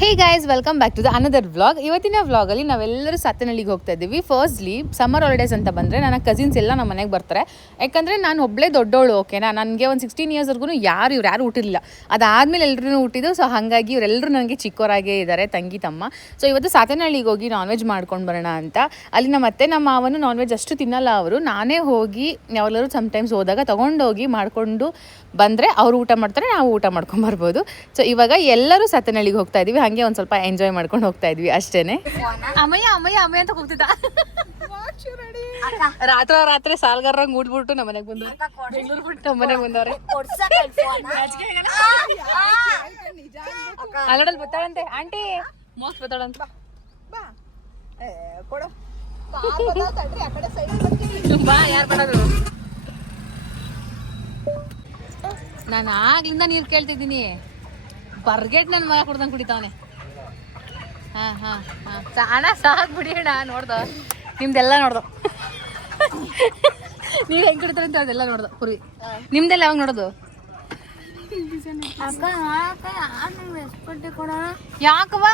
Hey guys welcome back to the another vlog ಇವತ್ತಿನ ವ್ಲಾಗಲ್ಲಿ ನಾವೆಲ್ಲರೂ ಸತ್ತನಹಳ್ಳಿಗೆ ಹೋಗ್ತಾ ಇದ್ದೀವಿ. ಫಸ್ಟ್ಲಿ ಸಮ್ಮರ್ ಹಾಲಿಡೇಸ್ ಅಂತ ಬಂದರೆ ನನ್ನ ಕಸಿನ್ಸ್ ಎಲ್ಲ ನಮ್ಮ ಮನೆಗೆ ಬರ್ತಾರೆ. ಯಾಕಂದರೆ ನಾನು ಒಬ್ಬಳೇ ದೊಡ್ಡವಳು ಓಕೆನಾ ನನಗೆ ಒಂದು ಸಿಕ್ಸ್ಟೀನ್ ಇಯರ್ಸ್ವರೆಗೂ ಯಾರು ಇವ್ರು ಯಾರು ಹುಟ್ಟಿರಲಿಲ್ಲ. ಅದಾದಮೇಲೆ ಎಲ್ಲರೂ ಹುಟ್ಟಿದ್ದು ಸೊ ಹಾಗಾಗಿ ಇವರೆಲ್ಲರೂ ನನಗೆ ಚಿಕ್ಕವರಾಗೇ ಇದ್ದಾರೆ ತಂಗಿ ತಮ್ಮ. ಸೊ ಇವತ್ತು ಸಾತನಹಳ್ಳಿಗೆ ಹೋಗಿ ನಾನ್ ವೆಜ್ ಮಾಡ್ಕೊಂಡು ಬರೋಣ ಅಂತ. ಅಲ್ಲಿ ನಮ್ಮ ಅತ್ತೆ, ನಮ್ಮ ಮಾವನು ನಾನ್ ವೆಜ್ ಅಷ್ಟು ತಿನ್ನಲ್ಲ ಅವರು. ನಾನೇ ಹೋಗಿ ಯಾವಾಗಲೂ ಸಮ್ಟೈಮ್ಸ್ ಹೋದಾಗ ತೊಗೊಂಡೋಗಿ ಮಾಡಿಕೊಂಡು ಬಂದರೆ ಅವರು ಊಟ ಮಾಡ್ತಾರೆ, ನಾವು ಊಟ ಮಾಡ್ಕೊಂಡು ಬರ್ಬೋದು. ಸೊ ಇವಾಗ ಎಲ್ಲರೂ ಸತ್ತನಹಳ್ಳಿಗೆ ಹೋಗ್ತಾ ಇದೀವಿ ಹಾಗೆ ಒಂದು ಸ್ವಲ್ಪ ಎಂಜಾಯ್ ಮಾಡ್ಕೊಂಡು ಹೋಗ್ತಾ ಇದ್ವಿ ಅಷ್ಟೇನೆ. ಅಮ್ಮಯ್ಯ ಅಮ್ಮಯ್ಯ ಅಮಯ್ಯ ಅಂತ ಹೋಗ್ತಿದ್ದ ರಾತ್ರಿ ರಾತ್ರಿ ಸಾಲ್ಗಾರಂಗ್ ಉಡ್ಬಿಟ್ಟು ನಮ್ಮ ಮನೆಗೆ ಬಂದ್ರು. ಬೆಂಗಳೂರು ಬಿಟ್ಟು ನಮ್ಮ ಮನೆಗೆ ಬಂದವ್ರೆ. ಅಲ್ಲಡಲ್ ಬತ್ತಾಳಂತೆ. ಆಂಟಿ ಮೋಸ್ಟ್ ಬತ್ತಾಳಂತ. ಬಾ ಯಾರು ಮಾಡೋದು? ನಾನು ಆಗ್ಲಿಂದ ನೀರು ಕೇಳ್ತಿದ್ದೀನಿ. ಬರ್ಗೆಟ್ ನನ್ನ ಮಗ ಕುಡ್ದಂಗೆ ಕುಡಿತಾವನೆ. ಹಾಂ ಹಾಂ ಹಾಂ. ಸಾ- ಅಣ್ಣ ಸಾಕು ಬಿಡಿ ಅಣ್ಣ ನೋಡ್ದ? ನಿಮ್ದೆಲ್ಲ ನೋಡ್ದು? ನೀವು ಹೆಂಗೆ ಕುಡಿತಾರೆ ಅಂತ ಅದೆಲ್ಲ ನೋಡ್ದು ಕುರಿ. ನಿಮ್ದೆಲ್ಲ ಯಾವಾಗ ನೋಡೋದು? ಯಾಕವ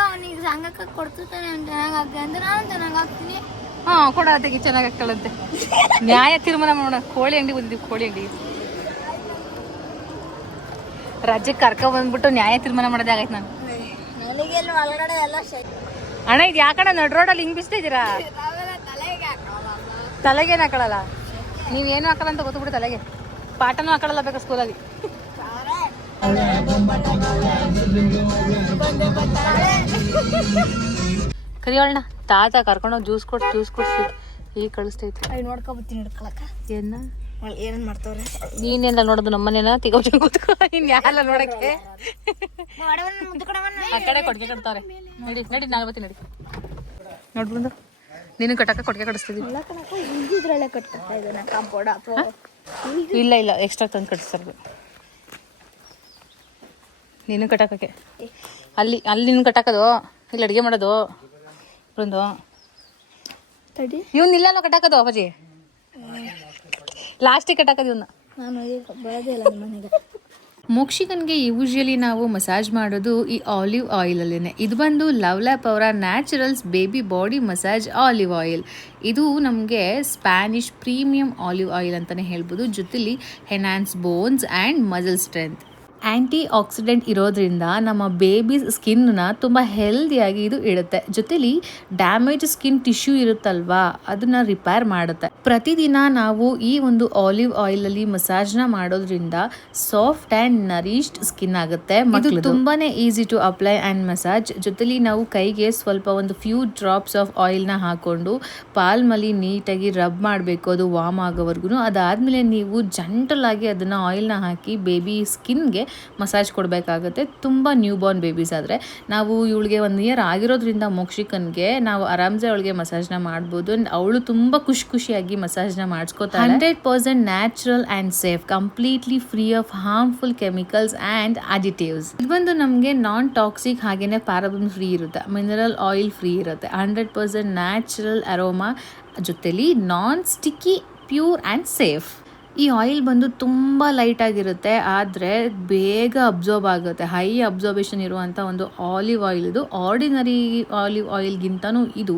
ಅವನಿಗೆ ಸಂಘಕ್ಕೆ ಕೊಡ್ತಾನೆ ಅವ್ನು ಚೆನ್ನಾಗಿ ಅಂದ್ರೆ ನಾನು ಚೆನ್ನಾಗಿ ಹಾ ಅದಕ್ಕೆ ಚೆನ್ನಾಗಿ ಆಗ್ತಾಳಂತೆ ನ್ಯಾಯ ತೀರ್ಮಾನ ಮಾಡೋಣ. ಕೋಳಿ ಅಂಗಡಿ ಬಂದಿದ್ದೀವಿ ಕೋಳಿ ಅಂಗಡಿ. ರಾಜ್ಯಕ್ಕೆ ಕರ್ಕ ಬಂದ್ಬಿಟ್ಟು ನ್ಯಾಯ ತೀರ್ಮಾನ ಮಾಡೋದೇ ಆಗೈತೆ ನಾನು. ಅಣ್ಣ ಇದು ಯಾಕಣ್ಣ ನಡ್ ರೋಡಲ್ಲಿ ಹಿಂಗ್ ಬಿಸ್ತಾ ಇದ್ದೀರಾ? ತಲೆಗೆ ತಲೆಗೇನು ಹಾಕೊಳ್ಳಲ್ಲ ನೀವೇನು ಹಾಕಲ್ಲ ಅಂತ ಗೊತ್ತುಬಿಡಿ ತಲೆಗೆ. ಪಾಠನೂ ಹಾಕೊಳ್ಳಲ್ಲ ಬೇಕಾ ಸ್ಕೂಲಲ್ಲಿ? ಕರಿಯೋಣ ತಾತ ಕರ್ಕೊಂಡೋಗಿ ಜ್ಯೂಸ್ ಕೊಟ್ಟು ಜ್ಯೂಸ್ ಕೊಡ್ಸಿ ಈಗ ಕಳಿಸ್ತೈತೆ. ಅಯ್ಯ ನೋಡ್ಕೊಬತ್ತೀನಿ ಹಿಡ್ಕೊಳಕ ಏನ? ಏನೇನು ಮಾಡ್ತಾವ್ರೆ? ನೀನೆಲ್ಲ ನೋಡೋದು ನಮ್ಮನೇನ? ತಿಗೋಟಿ ಕೂತ್ಕೊ ಇನ್ ಯಾರೆಲ್ಲ ನೋಡಕ್ಕೆ? ಆ ಕಡೆ ಕೊಟ್ಟಿಗೆ ಕಟ್ತಾವ್ರೆ. ನಡಿ ನಡಿ ನಾನು ಬರ್ತೀನಿ ನಡಿ. ನೋಡ್ಬಂದು ನೀನು ಕಟ್ಟಕ್ಕೆ ಕೊಟ್ಟಿಗೆ ಕಟ್ಟಿಸ್ತಿದ್ವಿ ಕಟ್ಕೊತಾ ಇದನ್ನ ಕಾಂಪೌಂಡ್ ಇಲ್ಲ ಇಲ್ಲ ಎಕ್ಸ್ಟ್ರಾ ತಂದು ಕಟ್ಟಿಸ್ತಾರೆ ನೀನು ಕಟ್ಟಕ್ಕೆ ಅಲ್ಲಿ ಅಲ್ಲಿ ನೀನು ಕಟ್ಟಾಕೋದು? ಇಲ್ಲಿ ಅಡುಗೆ ಮಾಡೋದು? ಒಂದು ತಡಿ. ಇವ್ನ ಕಟ್ಟಾಕದು ಅಪ್ಪಾಜಿ. ಲಾಸ್ಟಿಗೆ ಕಟ್ಟಾಕದು ಇವನ್ನ ನಾನು ಮನೆಗೆ. ಮೋಕ್ಷಿಕನ್ಗೆ ಯೂಶಲಿ ನಾವು ಮಸಾಜ್ ಮಾಡೋದು ಈ ಆಲಿವ್ ಆಯಿಲಲ್ಲೇ ಇದು ಬಂದು ಲವ್ ಲ್ಯಾಪ್ ಅವರ naturals baby body massage olive oil ಇದು ನಮಗೆ ಸ್ಪ್ಯಾನಿಷ್ ಪ್ರೀಮಿಯಂ ಆಲಿವ್ ಆಯಿಲ್ ಅಂತಲೇ ಹೇಳ್ಬೋದು. ಜೊತೆಲಿ enhances bones and muscle strength antioxidant ಇರೋದ್ರಿಂದ ನಮ್ಮ ಬೇಬೀಸ್ ಸ್ಕಿನ್ನ ತುಂಬ ಹೆಲ್ದಿಯಾಗಿ ಇದು ಇಡುತ್ತೆ. ಜೊತೆಲಿ ಡ್ಯಾಮೇಜ್ ಸ್ಕಿನ್ ಟಿಶ್ಯೂ ಇರುತ್ತಲ್ವಾ ಅದನ್ನ ರಿಪೇರ್ ಮಾಡುತ್ತೆ. ಪ್ರತಿದಿನ ನಾವು ಈ ಒಂದು ಆಲಿವ್ ಆಯಿಲಲ್ಲಿ ಮಸಾಜ್ನ ಮಾಡೋದ್ರಿಂದ ಸಾಫ್ಟ್ ಆ್ಯಂಡ್ ನರಿಶ್ಡ್ ಸ್ಕಿನ್ ಆಗುತ್ತೆ ಮತ್ತು ತುಂಬಾನೇ easy to apply and massage. ಜೊತೆಲಿ ನಾವು ಕೈಗೆ ಸ್ವಲ್ಪ ಒಂದು ಫ್ಯೂ ಡ್ರಾಪ್ಸ್ ಆಫ್ ಆಯಿಲ್ನ ಹಾಕೊಂಡು ಪಾಲ್ಮಲ್ಲಿ ನೀಟಾಗಿ ರಬ್ ಮಾಡಬೇಕು ಅದು ವಾಮ್ ಆಗೋವರೆಗೂ ಅದಾದಮೇಲೆ ನೀವು ಜಂಟಲ್ ಆಗಿ ಅದನ್ನು ಆಯಿಲ್ನ ಹಾಕಿ ಬೇಬಿ ಸ್ಕಿನ್ಗೆ ಮಸಾಜ್ ಕೊಡಬೇಕಾಗುತ್ತೆ. ತುಂಬ ನ್ಯೂ ಬಾರ್ನ್ ಬೇಬೀಸ್ ಆದರೆ ನಾವು ಇವಳಿಗೆ ಒಂದು ಇಯರ್ ಆಗಿರೋದ್ರಿಂದ ಮೋಕ್ಷಿಕನ್ಗೆ ನಾವು ಆರಾಮ್ಸೆ ಅವಳಿಗೆ ಮಸಾಜ್ನ ಮಾಡ್ಬೋದು. ಆ್ಯಂಡ್ ಅವಳು ತುಂಬ ಖುಷಿ ಖುಷಿಯಾಗಿ ಮಸಾಜ್ನ ಮಾಡಿಸ್ಕೋತಾಳೆ. Hundred percent natural and safe completely free of harmful chemicals and additives ಇದು ಬಂದು ನಮಗೆ ನಾನ್ ಟಾಕ್ಸಿಕ್ ಹಾಗೆಯೇ ಪ್ಯಾರಬನ್ ಫ್ರೀ ಇರುತ್ತೆ. ಮಿನರಲ್ ಆಯಿಲ್ ಫ್ರೀ ಇರುತ್ತೆ. ಹಂಡ್ರೆಡ್ ಪರ್ಸೆಂಟ್ ನ್ಯಾಚುರಲ್ ಅರೋಮಾ ಜೊತೆಲಿ non sticky pure and safe ಈ ಆಯಿಲ್ ಬಂದು ತುಂಬ ಲೈಟ್ ಆಗಿರುತ್ತೆ, ಆದರೆ ಬೇಗ ಅಬ್ಸರ್ವ್ ಆಗುತ್ತೆ. ಹೈ ಅಬ್ಸರ್ಬೇಷನ್ ಇರುವಂಥ ಒಂದು ಆಲಿವ್ ಆಯಿಲ್ ಇದು. ಆರ್ಡಿನರಿ ಆಲಿವ್ ಆಯಿಲ್ಗಿಂತನೂ ಇದು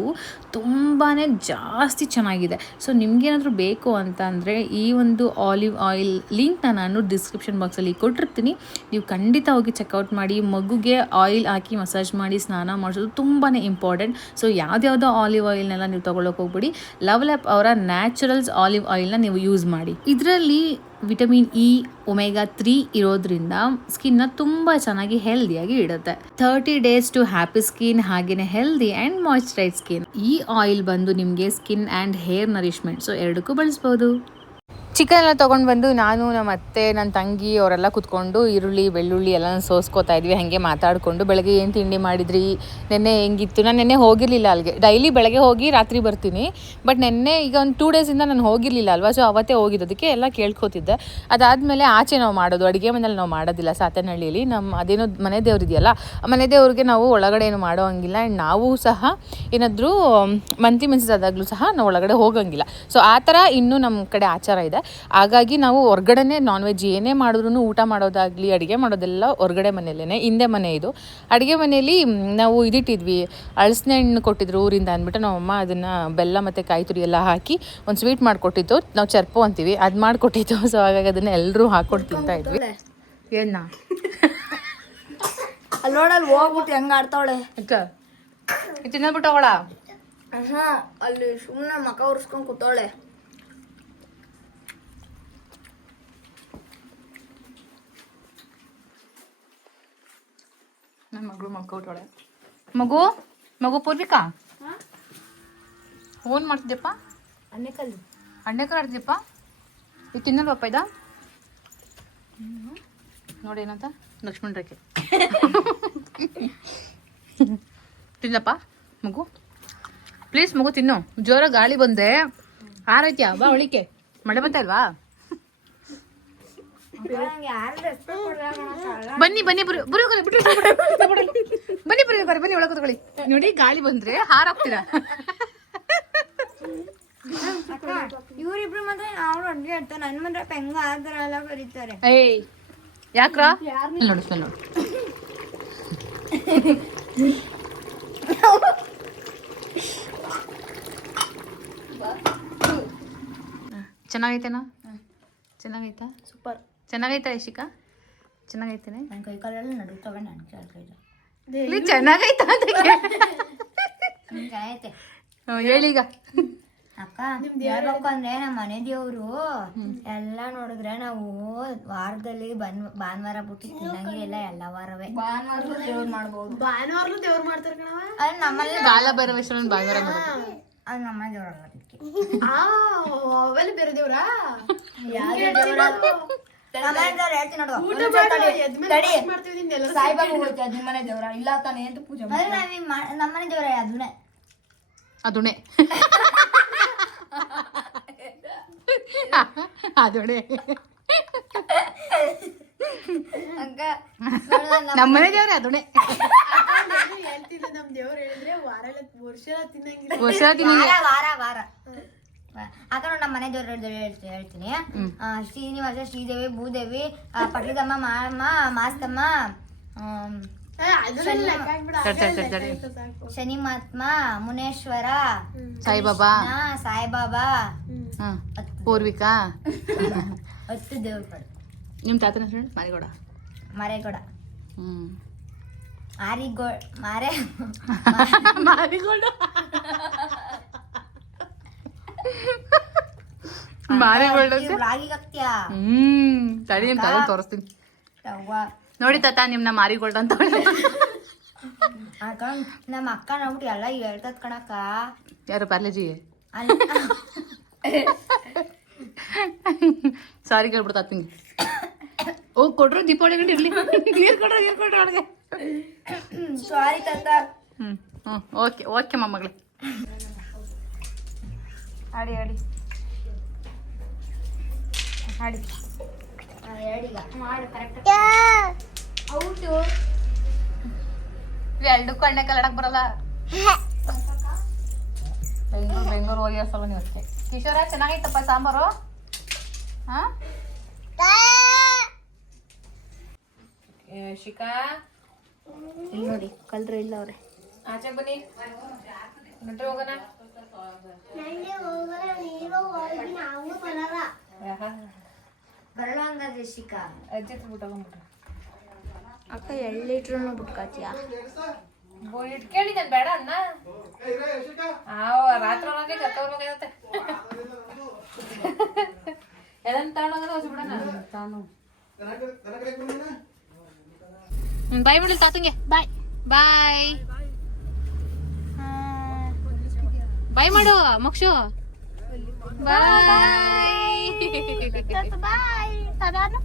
ತುಂಬಾ ಜಾಸ್ತಿ ಚೆನ್ನಾಗಿದೆ. ಸೊ ನಿಮಗೇನಾದರೂ ಬೇಕು ಅಂತ ಅಂದರೆ ಈ ಒಂದು ಆಲಿವ್ ಆಯಿಲ್ ಲಿಂಕ್ನ ನಾನು ಡಿಸ್ಕ್ರಿಪ್ಷನ್ ಬಾಕ್ಸಲ್ಲಿ ಕೊಟ್ಟಿರ್ತೀನಿ. ನೀವು ಖಂಡಿತ ಹೋಗಿ ಚೆಕ್ಔಟ್ ಮಾಡಿ, ಮಗುಗೆ ಆಯಿಲ್ ಹಾಕಿ ಮಸಾಜ್ ಮಾಡಿ, ಸ್ನಾನ ಮಾಡಿಸೋದು ತುಂಬಾ ಇಂಪಾರ್ಟೆಂಟ್ ಸೊ ಯಾವ್ದ್ಯಾವುದೋ ಆಲಿವ್ ಆಯಿಲ್ನೆಲ್ಲ ನೀವು ತೊಗೊಳಕ್ಕೆ ಹೋಗ್ಬಿಡಿ. ಲವ್ ಲ್ಯಾಪ್ ಅವರ ನ್ಯಾಚುರಲ್ಸ್ ಆಲಿವ್ ಆಯಿಲ್ನ ನೀವು ಯೂಸ್ ಮಾಡಿ. ಇದರಲ್ಲಿ ವಿಟಮಿನ್ ಇ, ಒಮೆಗಾ ತ್ರೀ ಇರೋದ್ರಿಂದ ಸ್ಕಿನ್ನ ತುಂಬ ಚೆನ್ನಾಗಿ ಹೆಲ್ದಿಯಾಗಿ ಇಡುತ್ತೆ. Thirty days to happy skin ಹಾಗೆಯೇ ಹೆಲ್ದಿ ಆ್ಯಂಡ್ ಮಾಯ್ಶ್ಚರೈಸ್ ಸ್ಕಿನ್. ಈ ಆಯಿಲ್ ಬಂದು ನಿಮಗೆ skin and hair nourishment so ಎರಡಕ್ಕೂ ಬಳಸ್ಬೋದು. ಚಿಕನ್ ಎಲ್ಲ ತೊಗೊಂಡು ಬಂದು ನಾನು ನಮ್ಮ ಅತ್ತೆ ನನ್ನ ತಂಗಿ ಅವರೆಲ್ಲ ಕುತ್ಕೊಂಡು ಈರುಳ್ಳಿ, ಬೆಳ್ಳುಳ್ಳಿ ಎಲ್ಲ ಸೋಸ್ಕೋತಾ ಇದ್ವಿ, ಹಾಗೆ ಮಾತಾಡಿಕೊಂಡು. ಬೆಳಗ್ಗೆ ಏನು ತಿಂಡಿ ಮಾಡಿದ್ರಿ? ನೆನ್ನೆ ಹೆಂಗಿತ್ತು? ನಾನು ನೆನ್ನೆ ಹೋಗಿರಲಿಲ್ಲ ಅಲ್ಲಿಗೆ ಡೈಲಿ ಬೆಳಗ್ಗೆ ಹೋಗಿ ರಾತ್ರಿ ಬರ್ತೀನಿ. ಬಟ್ ನೆನ್ನೆ ಈಗ ಒಂದು ಟೂ ಡೇಸಿಂದ ನಾನು ಹೋಗಿರಲಿಲ್ಲ ಅಲ್ವಾ? ಸೊ ಅವತ್ತೇ ಹೋಗಿದ್ದದಕ್ಕೆ ಎಲ್ಲ ಕೇಳ್ಕೊತಿದ್ದೆ. ಅದಾದಮೇಲೆ ಆಚೆ ನಾವು ಮಾಡೋದು. ಅಡುಗೆ ಮನೇಲಿ ನಾವು ಮಾಡೋದಿಲ್ಲ ಸಾತನಹಳ್ಳಿಯಲ್ಲಿ. ನಮ್ಮ ಅದೇನೋ ಮನೆ ದೇವ್ರು ಇದೆಯಲ್ಲ? ಆ ಮನೆ ದೇವ್ರಿಗೆ ನಾವು ಒಳಗಡೆ ಏನು ಮಾಡೋ ಹಂಗಿಲ್ಲ. ಆ್ಯಂಡ್ ನಾವು ಸಹ ಏನಾದರೂ, ಮಂತಿ ಮೆನ್ಸಸ್ ಸಹ ನಾವು ಒಳಗಡೆ ಹೋಗೋಂಗಿಲ್ಲ. ಸೊ ಆ ಥರ ಇನ್ನೂ ನಮ್ಮ ಕಡೆ ಆಚಾರ ಇದೆ. ಹಾಗಾಗಿ ನಾವು ಹೊರ್ಗಡೆನೇ ನಾನ್ ವೆಜ್ ಏನೇ ಮಾಡಿದ್ರು ಊಟ ಮಾಡೋದಾಗಲಿ ಅಡುಗೆ ಮಾಡೋದೆಲ್ಲ ಹೊರ್ಗಡೆ ಮನೆಯಲ್ಲೇ ಹಿಂದೆ ಮನೆ ಇದು. ಅಡುಗೆ ಮನೆಯಲ್ಲಿ ನಾವು ಇದಿಟ್ಟಿದ್ವಿ ಅಳಸನೆ ಹಣ್ಣು ಕೊಟ್ಟಿದ್ರು ಊರಿಂದ ಅಂದ್ಬಿಟ್ಟು ನಮ್ಮಮ್ಮ ಅದನ್ನು ಬೆಲ್ಲ ಮತ್ತು ಕಾಯಿ ತುರಿ ಎಲ್ಲ ಹಾಕಿ ಒಂದು ಸ್ವೀಟ್ ಮಾಡಿಕೊಟ್ಟಿತ್ತು. ನಾವು ಚರ್ಪು ಅಂತೀವಿ ಅದು ಮಾಡಿಕೊಟ್ಟಿತ್ತು. ಸೊ ಹಾಗಾಗಿ ಅದನ್ನು ಎಲ್ಲರೂ ಹಾಕ್ಕೊಂಡು ತಿಂತಾ ಇದ್ವಿ. ಏನ? ಅಲ್ಲಿ ನೋಡಲ್ಲಿ ಹೋಗ್ಬಿಟ್ಟು ಹೆಂಗ ಆಡ್ತಾವಳೆ? ತಿನ್ನಬಿಟ್ಟವಳ ಅಲ್ಲಿ ಸುಮ್ಮನೆ ಮಕ ಉರ್ಸ್ಕೊಂಡ್ ಕೂತವಳೆ ನನ್ನ ಮಗಳು ಮಲ್ಕೊಬಿಟ್ಟವಳೆ ಮಗು? ಮಗು ಪೂರ್ವಿಕಾ? ಫೋನ್ ಮಾಡ್ತಿದ್ದೆಪ್ಪ ಅನ್ನೆಕಲ್ಲು ಅಣ್ಣೆ ಆಡ್ತಿದ್ದೆಪ್ಪ ಇದು ತಿನ್ನಲ್ವಪ್ಪ ಇದ? ನೋಡಿ ಏನಂತ? ಲಕ್ಷ್ಮಣ್ ರೇಖೆ. ತಿನ್ನಪ್ಪ ಮಗು? ಪ್ಲೀಸ್ ಮಗು ತಿನ್ನು. ಜೋರ ಗಾಳಿ ಬಂದೆ ಆರೈತ್ಯಾ? ಬಾ ಒಳಿಕೆ ಮಳೆ ಬಂತ ಇಲ್ವಾ? ಯಾರು ರೆಸ್ಪೆಕ್ಟ್ ಕೊಡ್ಲ್ಲ ಬನ್ನಿ ಬನ್ನಿ ಬರು ಬರು ಬಿಟ್ಟು ಬನ್ನಿ ಬರು ಬನ್ನಿ ಒಳಗೆ ಕುತ್ಕೊಳ್ಳಿ. ನೋಡಿ ಗಾಳಿ ಬಂದ್ರೆ ಹಾರಾಗ್ತೀರಾ ಇವ್ರಿಬ್ರು ಮಾತ್ರ ಅವ್ರು ಅಡ್ಗೆ ಇರ್ತಾರೆ ನನ್ ಮಾತ್ರ ಹೆಂಗ ಆತರ ಎಲ್ಲ ಕರೀತಾರೆ. ಏಯ್ ಯಾಕ್ರ? ಇಲ್ಲಿ ನೋಡು ಸ್ಮೆಲ್ ನೋಡು. ಚೆನ್ನಾಗೈತೆನಾ? ಚೆನ್ನಾಗೈತಾ? ಸೂಪರ್. ಚೆನ್ನಾಗೈತಾ ಯಶಿಕಾ ಚೆನ್ನಾಗೈತೇನೆ? ನನ್ನ ಕೈ ಕಾಲೆಲ್ಲ ನಡುತ್ತವೆ ನನ್ನ ಕೈ ಕೈ ಇಲ್ಲಿ ಚೆನ್ನಾಗೈತಾ ಅಂತ ಹ್ಮ್, ಹೇಳೀಗ ಅಕ್ಕ ಹೇಳ್ಬೇಕು ಅಂದ್ರೆ ನಮ್ಮ ಮನೆ ದೇವ್ರು. ಎಲ್ಲ ನೋಡಿದ್ರೆ ನಾವು ವಾರದಲ್ಲಿ ಬನ್ ಭಾನುವಾರ ಬಿಟ್ಟು ತಿನ್ನಂಗಿಲ್ಲ ಎಲ್ಲ ವಾರವೇ. ಭಾನುವಾರ ದೇವ್ರು ಮಾಡ್ಬೋದು. ಭಾನುವಾರ್ಲು ದೇವ್ರು ಮಾಡ್ತಾರ ಕಣವ ಅದು ನಮ್ಮಲ್ಲಿ ಕಾಲ ಭೈರವೇಶ್ವರನ ಭಾನುವಾರ ಮಾಡೋದು ಅದು ನಮ್ಮ ದೇವ್ರು ಅದಕ್ಕೆ ಆ ಅವೆಲ್ಲ ಬೇರೆ ದೇವ್ರಾ? ನಮ್ಮನೆ ದೇವ್ರು ಹೇಳ್ತೀನಿ ನೋಡು ಊಟ ಒಂದ್ ನಿಮಿಷ ಮಾಡಿ ತಡಿ. ಎದ್ಮೇಲೆ ತಡಿ. ಪೂಜೆ ಮಾಡ್ತೀವಿ ನಿನ್ನ ಎಲ್ಲರೂ ಸಾಯಿಬಾಬಾ ಹೋಯ್ತು ಅದ್ ನಿಮ್ಮನೆ ದೇವ್ರ ಇಲ್ಲ ತಾನೇ ಅಂತ ಪೂಜೆ ಅದೇ ನಾವ್ ಈ ಮ- ನಮ್ಮನೆ ದೇವ್ರ ಅದನ್ನೇ ಅದುಣೆ ಅದುಣೆ ಹಂಗ ನಮ್ಮನೆ ದೇವ್ರೆ ಅದುಣೆ ಹೇಳ್ತಿದ್ದೆ ನಮ್ ದೇವ್ರು ಹೇಳಿದ್ರೆ ವಾರ ಎಲ್ಲ ವರ್ಷ ಎಲ್ಲ ತಿನ್ನಂಗಿಲ್ಲ ವರ್ಷ ತಿನ್ನಿ ವಾರ ವಾರ ಆಗ ನಮ್ಮ ಮನೆ ದೇವ್ರ ಹೇಳ್ತೀನಿ. ಶ್ರೀನಿವಾಸ ಶ್ರೀದೇವಿ ಭೂದೇವಿ ಪಟ್ಲದಮ್ಮ ಮಾಮ ಮಾಸ್ತಮ್ಮ ಶನಿ ಮಹಾತ್ಮ ಮುನೇಶ್ವರ ಸಾಯಿಬಾಬಾ. ಸಾಯಿಬಾಬಾ. ಪೂರ್ವಿಕ. ಹತ್ತು ದೇವ್ರುಗಳು. ನಿಮ್ಮ ತಾತನ ಹೆಸರು ಮಾರಿಗೌಡ. ಮರೆಗೌಡ. ಹ್ಮ್. ಆರಿಗೋ ಮಾರೆ ಮಾರಿಗೌಡ. ರಾಗಿಗೆ ಹಾಕ್ತೀಯಾ ಹ್ಮ್ ತಡಿ ನಿಮ್ ತೋರಿಸ್ತೀನಿ. ನೋಡಿ ತಾತ ನಿಮ್ನ ಮಾರಿಗೋಲ್ಡ್ ಅಂತ ನಮ್ಮ ಅಕ್ಕ ನೋಡ್ಬಿಟ್ಟು ಎಲ್ಲ ಹೇಳ್ತದ ಕಣಕ್ಕ. ಯಾರು ಪಾರ್ಲೆಜಿ ಸಾರಿ ಕೇಳ್ಬಿಡ್ತಾ ತಿಂಗ್ ಓ ಕೊಡ್ರು ದೀಪಾವಳಿ ಗಂಟೆ ಇರ್ಲಿ. ನೀರ್ ಕೊಡ್ರು ನೀರ್ ಕೊಡ್ರು ಅಡ್ಗೆ ಸಾರಿ ತಾತ. ಹ್ಮ್ ಹ್ಮ್ ಓಕೆ ಓಕೆ ಮೊಮ್ಮಗಳೇ ಅಡಿ ಆಡಿ ಆಡಿ ಎರಡೀಗ ಮಾಡು ಕರೆಕ್ಟ್ ಔಟು ಎರಡಕ್ಕೂ ಎಣ್ಣೆ ಕಲ್ಲಡಕ್ಕೆ ಬರಲ್ಲ. ಬೆಂಗಳೂರು ಬೆಂಗಳೂರು ಹೋಗಿ ಸಲ ನೀವು ಅಷ್ಟೇ. ಕಿಶೋರ ಚೆನ್ನಾಗೈತಪ್ಪ ಸಾಂಬಾರು? ಹಾ? ಶಿಕಾ ಇಲ್ಲಿ ನೋಡಿ ಕಲ್ರು ಇಲ್ಲ ಅವ್ರೆ. ಆಚೆ ಬನ್ನಿ. ನಟ್ರೆ ಹೋಗೋಣ. ಅಜ್ಜಿ ಹತ್ರ ಅಕ್ಕ ಎರಡು ಲೀಟ್ರನ್ನು ಬಿಟ್ಕಾತಿಯಾ? ಇಟ್ಕೊಂಡಿದ್ದಾನೆ ಬೇಡ ಅನ್ನ ರಾತ್ರಿ ಒಳಗೆ ಕರ್ಕೊಂಡ್ಬೇಕಾಗತ್ತೆ ಎದನ್ ತಗೊಂಡೋಗೋದು ಹೊಸ ಬಿಡೋಣ ಬಾಯ್ ಬಿಡಲ್ ತಾತಂಗೆ. ಬಾಯ್ ಬಾಯ್ ಬಾಯ್ ಮಾಡು ಮಕ್ಷು. ಬಾಯ್ ಬಾಯ್ ತದಾನು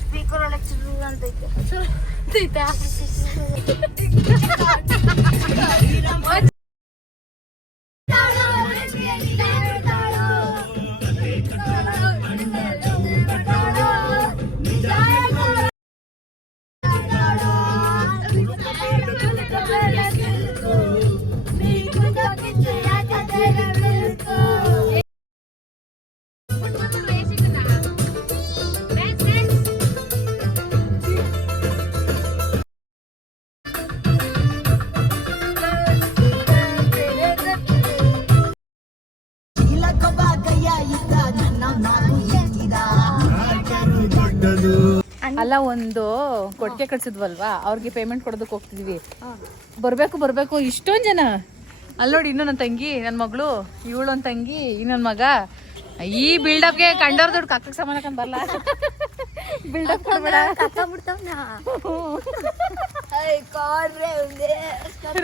ಸ್ಪೀಕರ್ ಒಳಗೆ ಚುರು ಅಂತೈತೆ ಅಲ್ಲ, ಒಂದು ಕೊಟ್ಟಿಗೆ ಕಟ್ಸಿದ್ವಲ್ವಾ ಅವ್ರಿಗೆ ಪೇಮೆಂಟ್ ಕೊಡೋದಕ್ಕೆ ಹೋಗ್ತಿದ್ವಿ. ಬರ್ಬೇಕು ಬರ್ಬೇಕು, ಇಷ್ಟೊಂದ್ ಜನ. ಅಲ್ಲಿ ನೋಡಿ, ಇನ್ನು ನನ್ನ ತಂಗಿ ನನ್ನ ಮಗಳು, ಇವಳು ನನ್ನ ತಂಗಿ, ಇನ್ನೊಂದು ಮಗ. ಈ ಬಿಲ್ಡಪ್ಗೆ ಕಂಡವ್ರ ದುಡ್ಡು ಕಕ್ಕಕ್ಕೆ ಸಮಾನ ಬರಲ್ಲ ಬಿಲ್ಡಪ್ ಕೊಡ್ಬೇಡ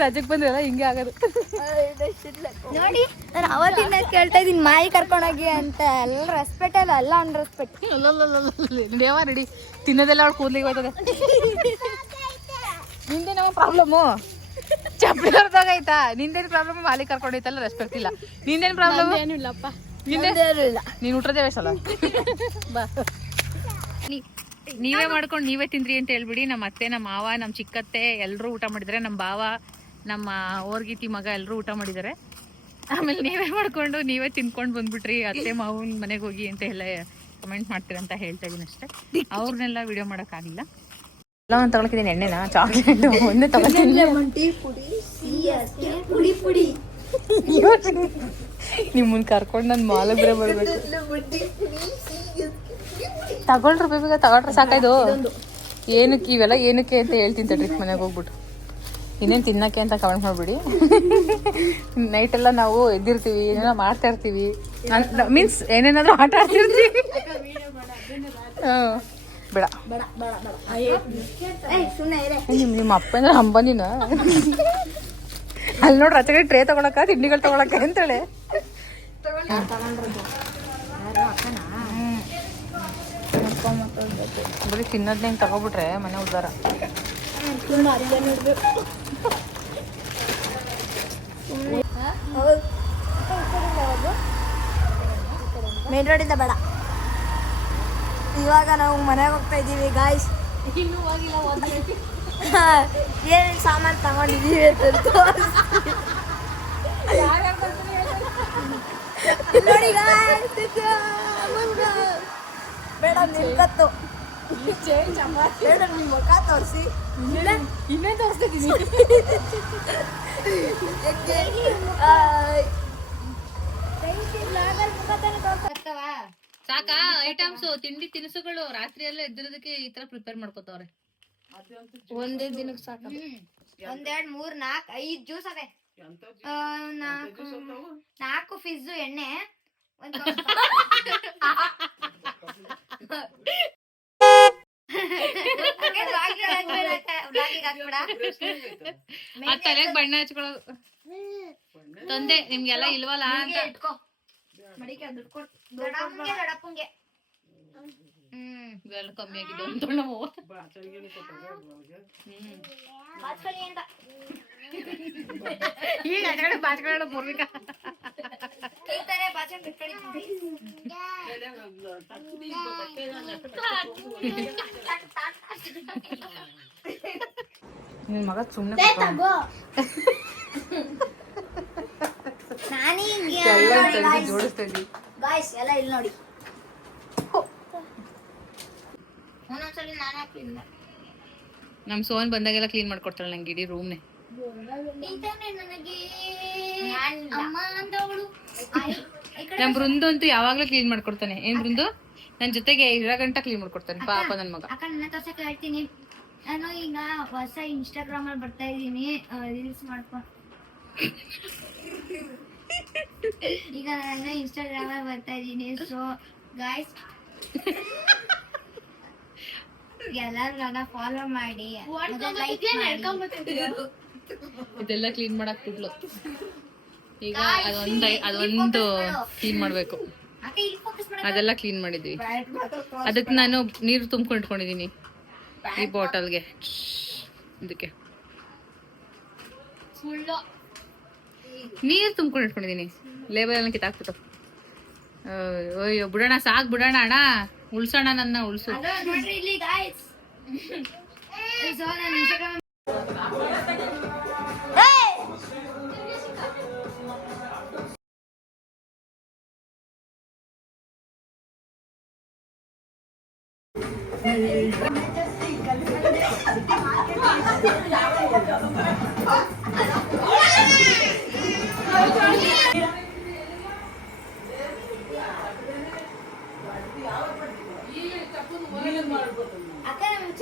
ರಜಕ್ಕೆ ಬಂದ್ರಲ್ಲ ಹಿಂಗೆ ಆಗೋದು. ನೋಡಿ ನಾನು ಅವತ್ತಿಂದ ಕೇಳ್ತಾ ಇದೀನಿ ಮಾಯಿ ಕರ್ಕೊಂಡೋಗಿ ಅಂತ. ಎಲ್ಲ ರೆಸ್ಪೆಕ್ಟ್ ಅಲ್ಲ ಎಲ್ಲ ಅನ್ ರೆಸ್ಪೆಕ್ಟ್ ನಡೆಯವ ರೆಡಿ ತಿನ್ನೋದೆಲ್ಲ ಅವ್ಳು ಕೂದಲಿಗೆ ಹೋಗ್ತದೆ ನಮ್ಮ ಪ್ರಾಬ್ಲಮ್ಮು ಚಪ್ಪಲಿ ಹೊರದಾಗೈತಾ ನಿಂದೇನು ಪ್ರಾಬ್ಲಮ್ ಮಾಲಿ ಕರ್ಕೊಂಡೈತಲ್ಲ ರೆಸ್ಪೆಕ್ಟ್ ಇಲ್ಲ. ನಿಂದೇನು ಪ್ರಾಬ್ಲಮ್ ಇಲ್ಲಪ್ಪ. ಇಲ್ಲ. ನೀನು ಉಟ್ರದೇ ಬೇಸಲ್ಲ ಬಾ. ನೀವೇ ಮಾಡ್ಕೊಂಡು ನೀವೇ ತಿಂದ್ರಿ ಅಂತ ಹೇಳ್ಬಿಡಿ. ನಮ್ಮ ಅತ್ತೆ ನಮ್ಮ ಮಾವ ನಮ್ಮ ಚಿಕ್ಕತ್ತೆ ಎಲ್ಲರೂ ಊಟ ಮಾಡಿದ್ದಾರೆ ನಮ್ಮ ಭಾವ ನಮ್ಮ ಓರ್ಗೀತಿ ಮಗ ಎಲ್ಲರೂ ಊಟ ಮಾಡಿದ್ದಾರೆ ಆಮೇಲೆ ನೀವೇ ಮಾಡ್ಕೊಂಡು ನೀವೇ ತಿನ್ಕೊಂಡು ಬಂದ್ಬಿಟ್ರಿ. ಅತ್ತೆ ಮಾವನ ಮನೆಗೆ ಹೋಗಿ ಅಂತ ಎಲ್ಲ ಕಮೆಂಟ್ ಮಾಡ್ತೀರ ಅಂತ ಹೇಳ್ತಾ ಇದೀನಿ ಅಷ್ಟೇ. ಅವ್ರನ್ನೆಲ್ಲ ವಿಡಿಯೋ ಮಾಡೋಕ್ಕಾಗಿಲ್ಲ ಎಲ್ಲ ತಗೊಳಕಿದ್ದೀನಿ ಎಣ್ಣೆನ? ಚಾಕ್ಲೇಟ್ ಒಂದೇ ತಗೊಳ್ತೀನಿ. ನಿಮ್ಮನ್ನ ಕರ್ಕೊಂಡು ನಾನು ಮಾಲಗ್ರೆ ಬರ್ಬೇಕು. ತಗೊಳ್ರಿ ಬೇಬಿಗ ತಗೊಳ್ರಿ, ಸಾಕಾಯ್ದು. ಏನಕ್ಕೆ, ಇವೆಲ್ಲ ಏನಕ್ಕೆ ಅಂತ ಹೇಳ್ತೀನಿ ತಡ್ರಿ ಮನೆಗೆ ಹೋಗ್ಬಿಟ್ಟು. ಇನ್ನೇನು ತಿನ್ನಕ್ಕೆ ಅಂತ ಕಮೆಂಟ್ ಮಾಡ್ಬಿಡಿ. ನೈಟ್ ಎಲ್ಲ ನಾವು ಎದ್ದಿರ್ತೀವಿ, ಏನೇನೋ ಮಾಡ್ತಾ ಇರ್ತೀವಿ. ಮೀನ್ಸ್ ಏನೇನಾದ್ರೂ ಆಟ ಆಡ್ತಿರ್ತೀವಿ. ಹ್ಮ್. ಬೇಡ. ನಿಮ್ಮ ನಿಮ್ಮ ಅಪ್ಪನ ಅಂಬನಿನ ಅಲ್ಲಿ ನೋಡ್ರಿ ಆಚೆ ಟ್ರೇ ತಗೊಳಕ, ತಿಂಡಿಗಳು ತಗೊಳಕ ಅಂತೇಳಿ ಬರೀ ತಿನ್ನೋದ್ ಹೆಂಗೆ ತಗೊಬಿಟ್ರೆ ಮನೆ ಉದ್ದಾರ. ಮೇನ್ ರೋಡಿಂದ ಬೇಡ. ಇವಾಗ ನಾವು ಮನೆಗೆ ಹೋಗ್ತಾ ಇದ್ದೀವಿ ಗಾಯ್ಸ್ ಏನೇನು ಸಾಮಾನು ತಗೊಂಡಿದೀವಿ ಅಂತ ತೋರಿಸ್ತೀನಿ. ನೋಡಿ ಗಾಯ್ಸ್ ಇದು. ಮೇಡಮ್ ನಿಲ್ಕತ್ತು ಮೇಡಮ್ ನಿಮ್ಮ ಮುಖ ತೋರಿಸಿ. ಇನ್ನೇ ತೋರಿಸ್ತಿದ್ದೀನಿ ಸಾಕಾ? ಐಟಮ್ಸ್ ತಿಂಡಿ ತಿನಿಸುಗಳು ರಾತ್ರಿ ಎಲ್ಲ ಎದ್ದಿರೋದಕ್ಕೆ ಈ ತರ ಪ್ರಿಪೇರ್ ಮಾಡ್ಕೋತಾವ್ರೆ. ಒಂದೇ ದಿನಕ್ಕೆ ಸಾಕ ಒಂದೆರಡ್ ಮೂರ್ ನಾಲ್ಕ್ ಐದ್ ಜ್ಯೂಸ್ ಅವೆ ನಾಲ್ಕು ನಾಲ್ಕು ಫಿಜ್ಜು ಎಣ್ಣೆ. ತಲೆಗ್ ಬಣ್ಣ ಹಚ್ಕೊಳ್ಳೋದು. ತಂದೆ ನಿಮ್ಗೆಲ್ಲ ಇಲ್ವಲ್ಲ ಅಂತ. ಮಡಿಕೆ ದುಡ್ಡು ಕೊಡ್ ದೊಡ್ಡಪ್ಪಂಗೆ. ಹ್ಮ್ ಇವೆಲ್ಲ ಕಮ್ಮಿ ಆಗಿದೆ ಅಂತ ನಾವು. ಈಗ ಅದರೊಳಗೆ ಬಾಚ್ಕೊಳ್ಳೋಣ ಬಿಟ್ಕೊಳ್ಳಿ ನಿನ್ ಮಗ ಸುಮ್ಮನೆ ನಾನೇ ಜೋಡಿಸ್ತಾ ಇದ್ವಿ ಗಾಯ್ಸ್ ಎಲ್ಲ ಇಲ್ಲಿ ನೋಡಿ. ಒಂದೊಂದ್ಸಲಿ ನಾನೇ ಹಾಕ್ಲಿಲ್ಲ ನಮ್ ಸೋನ್ ಬಂದಾಗೆಲ್ಲ ಕ್ಲೀನ್ ಮಾಡ್ಕೊಡ್ತಾಳೆ ನಂಗೆ ಇಡೀ ರೂಮ್ನೇ ನಮ್ಮ ಬೃಂದು ಅಂತೂ ಯಾವಾಗ್ಲೂ ಕ್ಲೀನ್ ಮಾಡ್ಕೊಡ್ತಾನೆ. ಏನ್ ಬೃಂದು? ನನ್ ಜೊತೆಗೆ ಇರೋ ಗಂಟ ಕ್ಲೀನ್ ಮಾಡ್ಕೊಡ್ತಾನೆ. ಪಾಪ ನನ್ ಮಗ. ಅಕ್ಕ ನನ್ನ ತೋರ್ಸಕ್ಕೆ ಹೇಳ್ತೀನಿ. ನಾನು ಈಗ ಹೊಸ ಇನ್ಸ್ಟಾಗ್ರಾಮ್ ಅಲ್ಲಿ ಬರ್ತಾ ಇದ್ದೀನಿ. ರೀಲ್ಸ್ ಮಾಡ್ಕೊ. ಈಗ ನಾನು ಇನ್ಸ್ಟಾಗ್ರಾಮ್ ಅಲ್ಲಿ ಬರ್ತಾ ಇದ್ದೀನಿ. ಸೊ ಗಾಯ್ಸ್ ಫಾಲೋ ಮಾಡಿ ಇದೆಲ್ಲ ಕ್ಲೀನ್ ಮಾಡಕ್ ಬಿಡ್ಲು. ಈಗ ಅದೊಂದು ಅದೊಂದು ಕ್ಲೀನ್ ಮಾಡಬೇಕು. ಅದೆಲ್ಲ ಕ್ಲೀನ್ ಮಾಡಿದ್ವಿ. ಅದಕ್ಕೆ ನಾನು ನೀರು ತುಂಬ್ಕೊಂಡು ಇಟ್ಕೊಂಡಿದ್ದೀನಿ. ಈ ಬಾಟಲ್ಗೆ ಇದಕ್ಕೆ. ನೀರು ತುಂಬ್ಕೊಂಡು ಇಟ್ಕೊಂಡಿದ್ದೀನಿ. ಲೇಬಲ್ ಎಲ್ಲ ಕಿತ್ತಾಕ್ಬಿಟ್ಟು. ಅಯ್ಯೋ ಬಿಡೋಣ ಸಾಕು ಬಿಡೋಣ ಅಣ್ಣ. ಉಳ್ಸೋಣ ನನ್ನ ಉಳ್ಸು. ಅದು ನೋಡ್ರಿ ಇಲ್ಲಿ ಗಾಯ್ಸ್ ಸೊ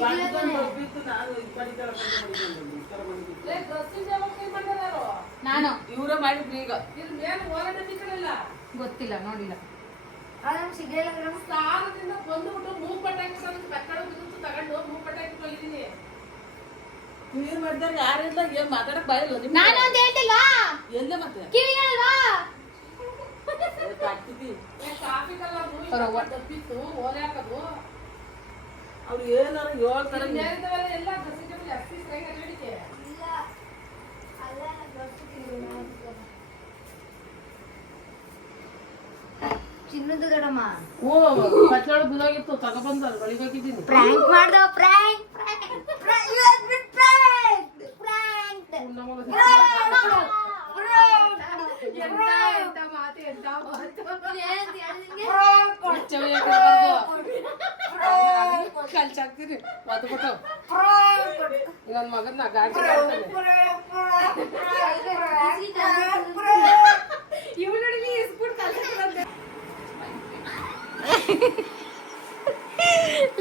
ನಾನು. ಇವರ ಅಕ್ಕ ಈಗ. ನಾನು ಇವರೇ ಮಾಡಿದ್ರಿ ಈಗ ಗೊತ್ತಿಲ್ಲ ನೋಡಿಲ್ಲ. ಸಿಗಲಿಲ್ಲ ಮೇಡಮ್. ಸಾಲದಿಂದ ಬಂದ್ಬಿಟ್ಟು ಮೂಗ್ ಬಿದ್ದು ತಗೊಂಡು ಮೂಗ್ ಪಟ್ಟ ಹಾಕಿಕೊಂಡಿದ್ದೀನಿ ನೀರ್ ಮಾಡಿದಾಗ ಯಾರಿಲ್ಲ ಏನ್ ಮಾತಾಡಕ್ ಬಾಯಿಲ್ಲ ನಾನು ಅಂತ ಹೇಳ್ತಿಲ್ಲ ಎಲ್ಲೇ ಮತ್ತೆ? ಕಿವಿಗಳಲ್ವಾ? ಟ್ರಾಫಿಕ್ ಅಲ್ಲ ಅವ್ರವ್ವ. ಅವ್ರು ಏನಾರು ಹೇಳ್ತಾರೆ ಚಿನ್ನದ ಗಡಮ್ಮ ಓ ಕಚ್ಚಡ ಬಿದ್ದೋಗಿತ್ತು ತಗೊಬಂದ ಬಳಿಗೆ ಹಾಕಿದ್ದೀನಿ ಪ್ರ್ಯಾಂಕ್ ಮಾಡ್ದೋ ಪ್ರಾಂಕ್ ಪ್ರಾಂಕ್ ಮಾತು ಪ್ರಾಂಕ್ ಚಾಕ್ತೀರಿ? ಒದ್ಬಿಟ್ಟು ನನ್ನ ಮಗನ್ನ ಗಾಡಿ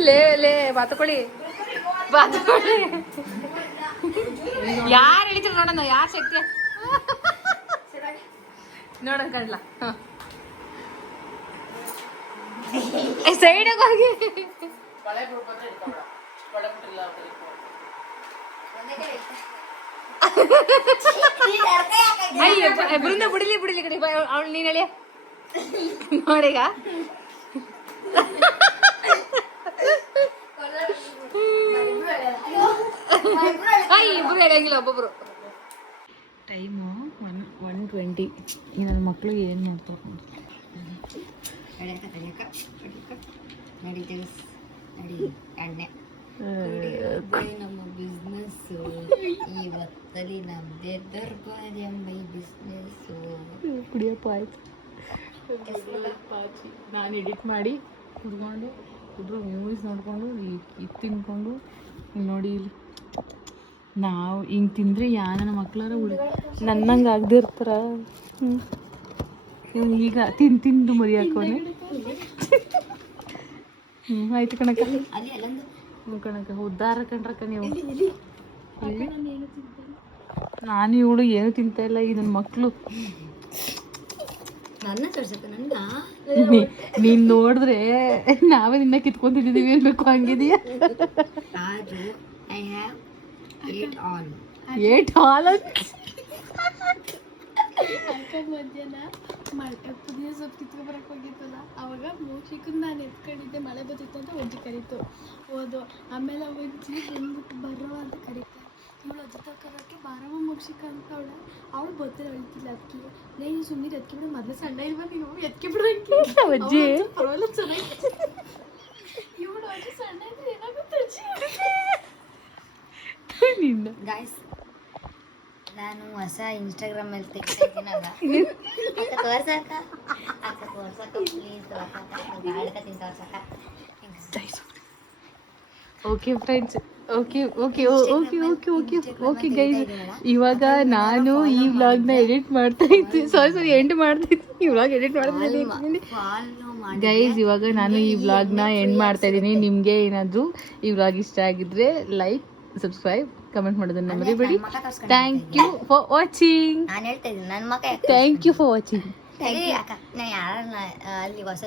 ಲೇ ಲೇ ಬಾತುಕೊಳ್ಳಿ ಬಾತುಕೊಳ್ಳಿ ಯಾರು ಹೇಳಿದ್ರು ನೋಡೋಣ ಯಾರು ಶಕ್ತಿ? ನೋಡೋಣ ಕಡ್ಲ ಸೈಡ್ ಹೋಗಿ. ಬಳೆ ಬಿಡ್ಬಂದ್ರೆ ಇಟ್ಕೊಬೇಡ ಬಳೆ ಬಿಟ್ಟಿಲ್ಲ ಅಯ್ಯ ಬ- ಬೃಂದ ಬಿಡಿಲಿ ಬಿಡಿಲಿ ಕಡೆ ಅವಳು ನೀನ್ ಹೇಳಿಯ ನೋಡೀಗ? ಅಯ್ಯ ಇಬ್ರು ಹೇಳಂಗಿಲ್ಲ ಒಬ್ಬೊಬ್ರು. Time one one twenty. ಈ ನನ್ನ ಮಕ್ಕಳು ಏನು ಮಾಡ್ತಾರೆ ಎಣ್ಣೆ ನಮ್ಮ ಬಿಸ್ನೆಸ್ ಇವತ್ತಲ್ಲಿ ನಮ್ದೇ ದರ್ಬಾರ್ ಎಂಬ ಬಿಸ್ನೆಸ್ ಕುಡಿಯಪ್ಪ ಆಯ್ತು. ನಾನು ಎಡಿಟ್ ಮಾಡಿ ಕುಡ್ಕೊಂಡು ಇಬ್ಬರು ಮೂವೀಸ್ ನೋಡಿಕೊಂಡು ಇದು ತಿನ್ಕೊಂಡು ನೋಡಿ ಇಲ್ಲಿ. ನಾವು ಹಿಂಗೆ ತಿಂದರೆ ಯಾ ನನ್ನ ಮಕ್ಳಾರ ಉಳಿ ನನ್ನಂಗೆ ಆಗದಿರ್ತಾರ ಹ್ಞೂ ಇವ್ನು ಈಗ ತಿನ್ ತಿಂದು ಮರಿ ಹ್ಞೂ ಆಯ್ತು ಕಣಕ್ಕ. ಅಲ್ಲೊಂದು ಹ್ಞೂ ಕಣಕ್ಕ ಉದ್ಧಾರ ಕಣ್ರಕ್ಕ ನೀವು? ನಾನು ಇವಳು ಏನು ತಿಂತಾ ಇಲ್ಲ ಈ ನನ್ನ ಮಕ್ಕಳು ನೀನ್ ನೋಡಿದ್ರೆ ನಾವೇ ನಿನ್ನ ಕಿತ್ಕೊಂತಿದ್ದೀವಿ ಅನ್ಬೇಕು ಹಂಗಿದೀಯ? ಏಟ್ ಆಲ್ ಏಟ್ ಹಾಲು ಅಕ್ಕ ಮಧ್ಯಾಹ್ನ ಮಳೆ ಪುದೀನ ಸೊಪ್ಪು ಕಿತ್ಕೊಬರಕ್ಕೆ ಹೋಗಿತ್ತಲ್ಲ ಅವಾಗ ಮೋಕ್ಷಿಕನ್ ನಾನು ಎತ್ಕೊಂಡಿದ್ದೆ ಮಳೆ ಬರ್ತಿತ್ತು ಅಂತ ಒಜ್ಜಿ ಕರೀತು. ಹೋದು ಆಮೇಲೆ ಒಜ್ಜಿ ಬಂದ್ಬಿಟ್ಟು ಬರೋ ಅಂತ ಕರೀತಾರೆ ಇವಳು ಅಜ್ಜಿ ತಗೋಕ್ಕೆ ಬಾರಮ್ಮ ಮೋಕ್ಷಿಕ ಅಂತ ಅವಳ ಅವಳು ಬರ್ತಾರೆ ಅಳ್ತಿಲ್ಲ ಅದಕ್ಕೆ ನೀನು ಸುಮ್ಮನೆ ಎತ್ಕೆ ಬಿಡು ಮೊದಲು ಸಣ್ಣ ಇಲ್ವಾ ನೀನು? ಎತ್ಕೆ ಬಿಡು ಅಜ್ಜಿ. ಪರವಾಗಿಲ್ಲ ಚೆನ್ನಾಗಿ ಇವಳು ಅಜ್ಜಿ ಸಣ್ಣ ಇದ್ರೆ ಏನಾಗುತ್ತೆ ಅಜ್ಜಿ? ನಿನ್ನ. ಗಾಯ್ಸ್ ನಾನು ಹೊಸ ಇನ್ಸ್ಟಾಗ್ರಾಮ್ ಅಲ್ಲಿ ತೆಗಿತಾ ಇದ್ದೀನಲ್ಲ ಅಕ್ಕ ತೋರ್ಸಕ್ಕ ಅಕ್ಕ ತೋರ್ಸಕ್ಕ ಪ್ಲೀಸ್ ತೋರ್ಸಕ್ಕ ಗಾಳಕತ್ತೀನಿ ತೋರ್ಸಕ್ಕ okay friends okay okay okay okay okay okay guys ಇವಾಗ ನಾನು ಈ ವ್ಲಾಗ್ನ ಎಡಿಟ್ ಮಾಡ್ತಾ ಇದ್ದೆ. ಸಾರಿ ಸಾರಿ ಎಂಡ್ ಮಾಡ್ತಾ ಇದ್ದೀನಿ ಈ ವ್ಲಾಗ್ ಎಡಿಟ್ ಮಾಡ್ತಾ ಇದ್ದೀನಿ ಗೈಸ್ ಇವಾಗ ನಾನು ಈ ವ್ಲಾಗ್ನ ಎಂಡ್ ಮಾಡ್ತಾ ಇದ್ದೀನಿ. ನಿಮಗೆ ಏನಾದರೂ ಈ ವ್ಲಾಗ್ ಇಷ್ಟ ಆಗಿದ್ರೆ ಲೈಕ್ ಸಬ್ಸ್ಕ್ರೈಬ್ ಕಮೆಂಟ್ ಮಾಡೋದನ್ನ ಮರಿಬೇಡಿ ಥ್ಯಾಂಕ್ ಯು ಫಾರ್ ವಾಚಿಂಗ್ ನಾನು ಹೇಳ್ತಾ ಇದ್ದೀನಿ ನನ್ನ ಮಕ್ಕ ಥ್ಯಾಂಕ್ ಯು ಫಾರ್ ವಾಚಿಂಗ್ ಅಲ್ಲಿ ಹೊಸ